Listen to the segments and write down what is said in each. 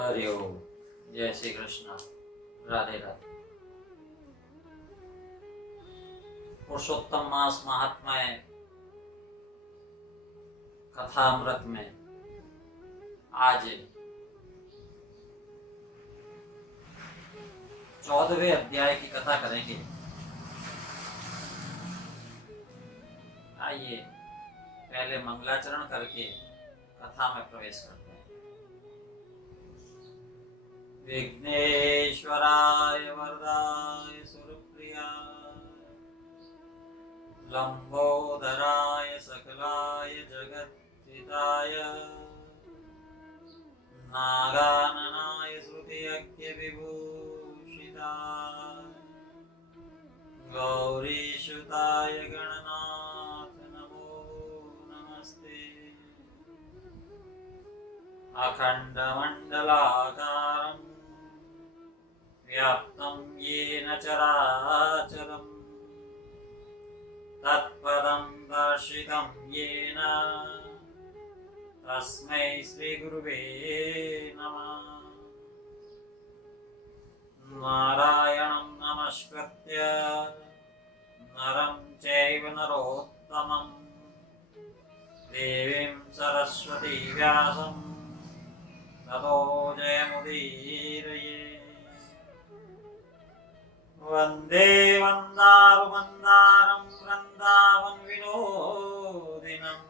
हरि ओम। जय श्री कृष्ण। राधे राधे। पुरुषोत्तम मास महात्म्य कथामृत में आज 14वें अध्याय की कथा करेंगे। आइए पहले मंगलाचरण करके कथा में प्रवेश करते हैं। विघ्नेश्वराय वरदाय सुरप्रियाय लंबोदराय सकलाय जगद्धिताय नागाननाय श्रुतियज्ञ विभूषिताय गौरीसुताय गणनाथ नमो नमस्ते। अखंडमंडलाकारं व्याप्तं येन चराचरं तत्पदं दर्शितं येन तस्मै श्रीगुरुवे नमः। नारायणं नमस्कृत्य नरं चैव नरोत्तमं देवीं सरस्वती व्यासं ततो जयमुदीरये। वन्दे वन्दारुमन्दारं वृन्दावनविनोदिनं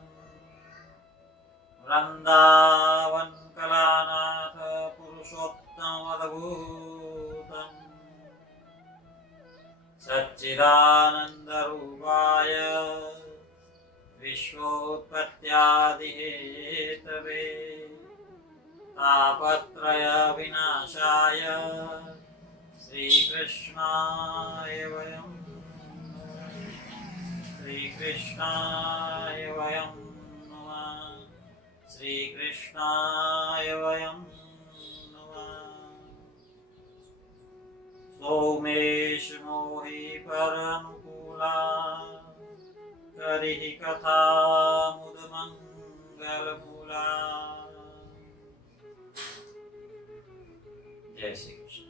वृन्दावनकलानाथ पुरुषोत्तमवद्भूतं सच्चिदानन्दरूपाय विश्वोत्पत्त्यादिहेतवे तापत्रय विनाशाय श्रीकृष्णाय वयं नमः। श्रीकृष्णाय वयं नमः। सोमेश मोहि परनुकूला करिहि कथा मुदमंगलमूला। जय श्री कृष्ण।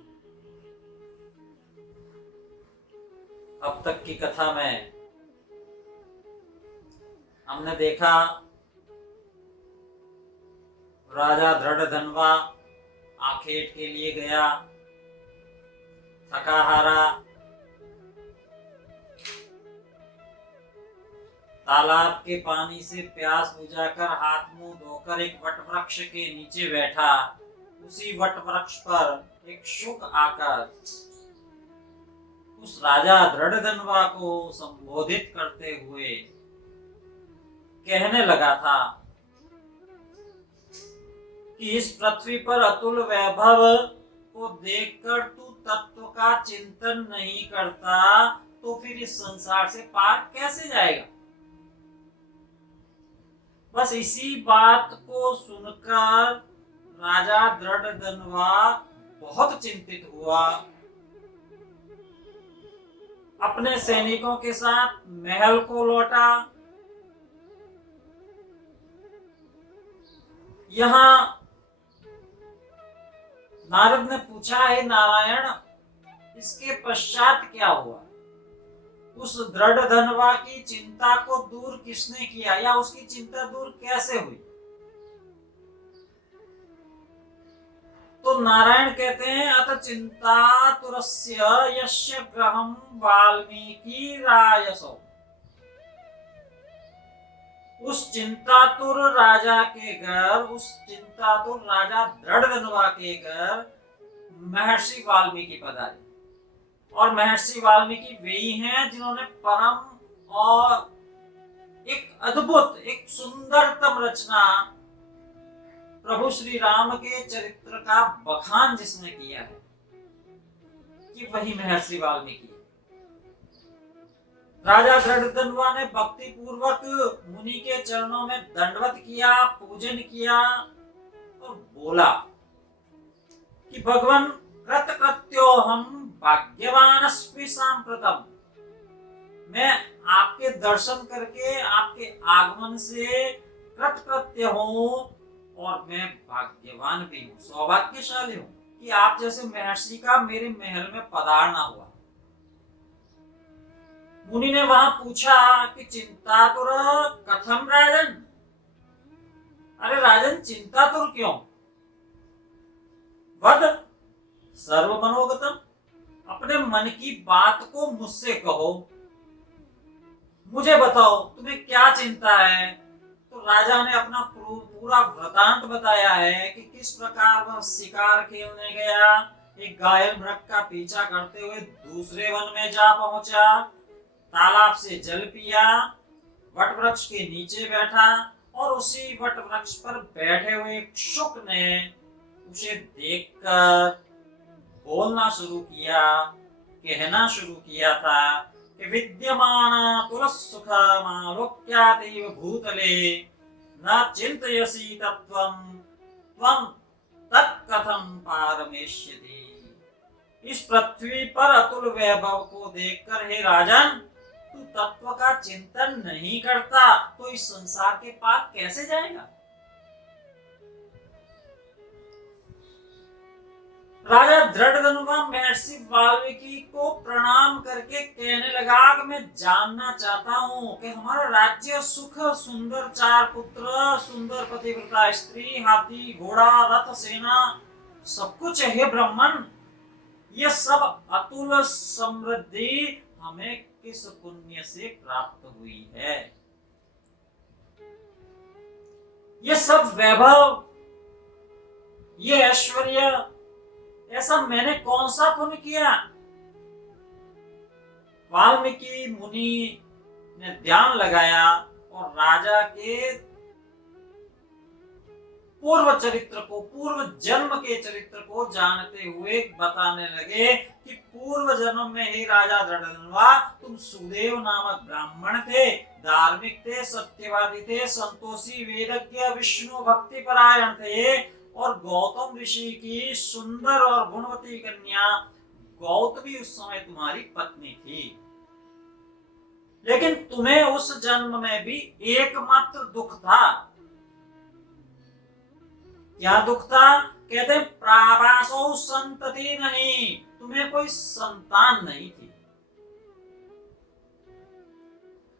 अब तक की कथा में हमने देखा राजा दृढ़धनवा आखेट के लिए गया, थका हारा तालाब के पानी से प्यास बुझाकर हाथ मुंह धोकर एक वट वृक्ष के नीचे बैठा। उसी वट वृक्ष पर एक शुक आकर उस राजा दृढ़धनवा को संबोधित करते हुए कहने लगा था कि इस पृथ्वी पर अतुल वैभव को देखकर तू तत्व का चिंतन नहीं करता तो फिर इस संसार से पार कैसे जाएगा। बस इसी बात को सुनकर राजा दृढ़धनवा बहुत चिंतित हुआ। अपने सैनिकों के साथ महल को लौटा। यहाँ नारद ने पूछा, है नारायण, इसके पश्चात क्या हुआ? उस दृढ़धनवा की चिंता को दूर किसने किया या उसकी चिंता दूर कैसे हुई? तो नारायण कहते हैं, अत चिंता तुरस्य यस्य ग्रहं वाल्मीकि रायसो। उस चिंतातुर राजा के घर, उस चिंतातुर राजा दृढ़धनवा के घर महर्षि वाल्मीकि पधारे। और महर्षि वाल्मीकि वे ही हैं जिन्होंने परम और एक अद्भुत, एक सुंदरतम रचना प्रभु श्री राम के चरित्र का बखान जिसने किया है कि वही महर्षि वाल्मीकि। राजा दृढ़धनवा ने भक्ति पूर्वक मुनि के चरणों में दंडवत किया, पूजन किया और बोला कि भगवान कृतकृत्योऽहं भाग्यवानस्मि सांप्रतम। मैं आपके दर्शन करके, आपके आगमन से कृतकृत्य हूं और मैं भाग्यवान भी हूँ, सौभाग्यशाली हूँ कि आप जैसे महर्षि का मेरे महल में पधारना हुआ। मुनि ने वहां पूछा कि चिंतातुर कथम राजन। अरे राजन, चिंतातुर क्यों? वद सर्व मनोगतम, अपने मन की बात को मुझसे कहो, मुझे बताओ तुम्हें क्या चिंता है। तो राजा ने अपना पूरा वृतांत बताया है कि किस प्रकार वह शिकार खेलने गया, एक घायल मृग का पीछा करते हुए दूसरे वन में जा पहुंचा, तालाब से जल पिया, वट वृक्ष के नीचे बैठा और उसी वट वृक्ष पर बैठे हुए एक शुक ने उसे देखकर बोलना शुरू किया, कहना शुरू किया था कि विद्यमान तुलस सुखमालोक्यातीव भूतले न चिंतयसि तत्त्वं त्वं तत्कथं पारमेष्यति। इस पृथ्वी पर अतुल वैभव को देखकर हे राजन, तू तत्व का चिंतन नहीं करता तो इस संसार के पार कैसे जाएगा। राजा दृढ़धनुवा महर्षि वाल्मीकि को प्रणाम करके कहने लगा कि मैं जानना चाहता हूँ कि हमारा राज्य सुख, सुंदर चार पुत्र, सुंदर पतिव्रता स्त्री, हाथी घोड़ा रथ सेना सब कुछ है ब्राह्मण, ये सब अतुल समृद्धि हमें किस पुण्य से प्राप्त हुई है। ये सब वैभव, ये ऐश्वर्य, ऐसा मैंने कौन सा पुण्य किया। वाल्मीकि मुनि ने ध्यान लगाया और राजा के पूर्व चरित्र को, पूर्व जन्म के चरित्र को जानते हुए बताने लगे कि पूर्व जन्म में ही राजा दृढ़धनुवा तुम सुदेव नामक ब्राह्मण थे, धार्मिक थे, सत्यवादी थे, संतोषी, वेदज्ञ, विष्णु भक्ति परायण थे और गौतम ऋषि की सुंदर और गुणवती कन्या गौतमी उस समय तुम्हारी पत्नी थी। लेकिन तुम्हें उस जन्म में भी एकमात्र दुख था। क्या दुख था? कहते प्रावासो संतति नहीं, तुम्हें कोई संतान नहीं थी।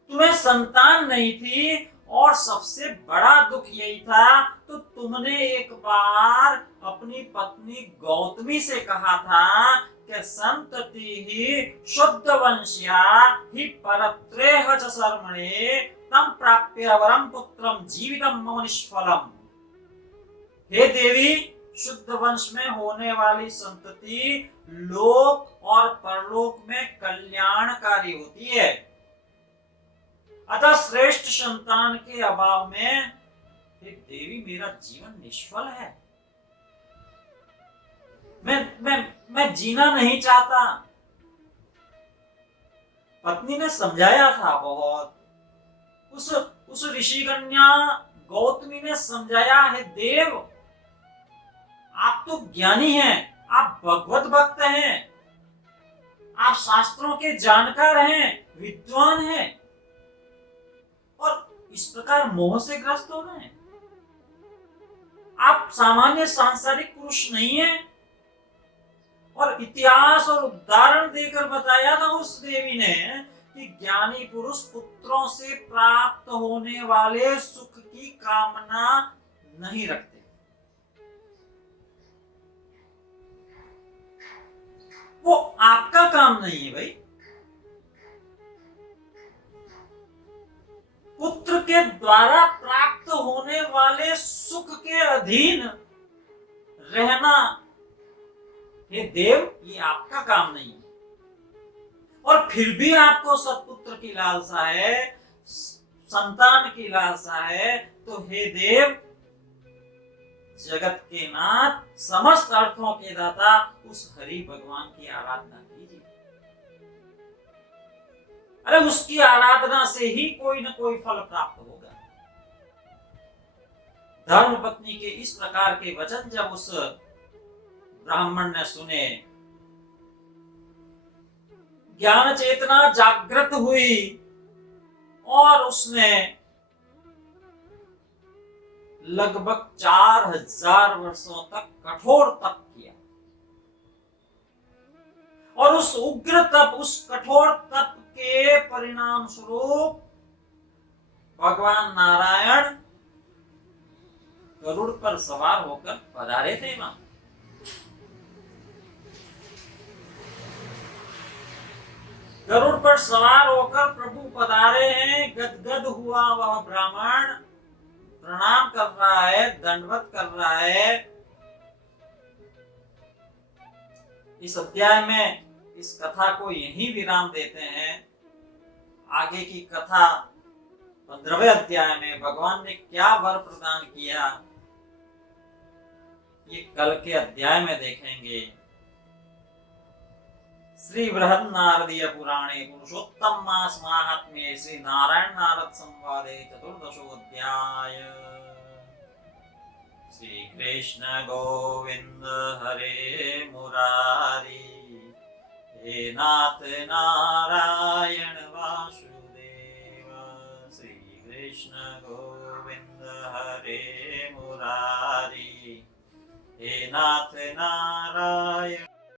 तुम्हें संतान नहीं थी और सबसे बड़ा दुख यही था तो तुमने एक बार अपनी पत्नी गौतमी से कहा था कि संतति ही शुद्ध वंश्या ही परत्रेह च शर्मणे तम प्राप्य वरम पुत्रम जीवितम मम निष्फलम। हे देवी, शुद्ध वंश में होने वाली संतति लोक और परलोक में कल्याणकारी होती है। अतः श्रेष्ठ संतान के अभाव में हे देवी मेरा जीवन निष्फल है। मैं जीना नहीं चाहता। पत्नी ने समझाया था बहुत। उस ऋषि कन्या गौतमी ने समझाया, है देव आप तो ज्ञानी हैं, आप भगवत भक्त हैं, आप शास्त्रों के जानकार हैं, विद्वान हैं और इस प्रकार मोह से ग्रस्त हो गए। आप सामान्य सांसारिक पुरुष नहीं हैं। और इतिहास और उदाहरण देकर बताया था उस देवी ने कि ज्ञानी पुरुष पुत्रों से प्राप्त होने वाले सुख की कामना नहीं रखते। वो आपका काम नहीं है भाई। पुत्र के द्वारा प्राप्त होने वाले सुख के अधीन रहना, हे देव ये आपका काम नहीं है। और फिर भी आपको सत्पुत्र की लालसा है, संतान की लालसा है, तो हे देव जगत के नाथ, समस्त अर्थों के दाता उस हरि भगवान की आराधना कीजिए। अरे उसकी आराधना से ही कोई न कोई फल प्राप्त होगा। धर्म पत्नी के इस प्रकार के वचन जब उस ब्राह्मण ने सुने, ज्ञान चेतना जागृत हुई और उसने लगभग 4000 वर्षों तक कठोर तप किया और उस उग्र तप, उस कठोर तप के परिणाम स्वरूप भगवान नारायण गरुड़ पर सवार होकर पधारे थे वहां। गरुड़ पर सवार होकर प्रभु पधारे हैं। गदगद हुआ वह ब्राह्मण, प्रणाम कर रहा है, दंडवत कर रहा है। इस अध्याय में इस कथा को यहीं विराम देते हैं। आगे की कथा 15वें अध्याय में भगवान ने क्या वर प्रदान किया, ये कल के अध्याय में देखेंगे। श्री बृहद नारदीय पुराणे पुरुषोत्तम मास महात्म्ये श्री नारायण नारद संवादे चतुर्दशोऽध्याय। श्री कृष्ण गोविंद हरे मुरारी, हे नाथ नारायण वासुदेव। श्री कृष्ण गोविंद हरे मुरारी, हे नाथ नारायण।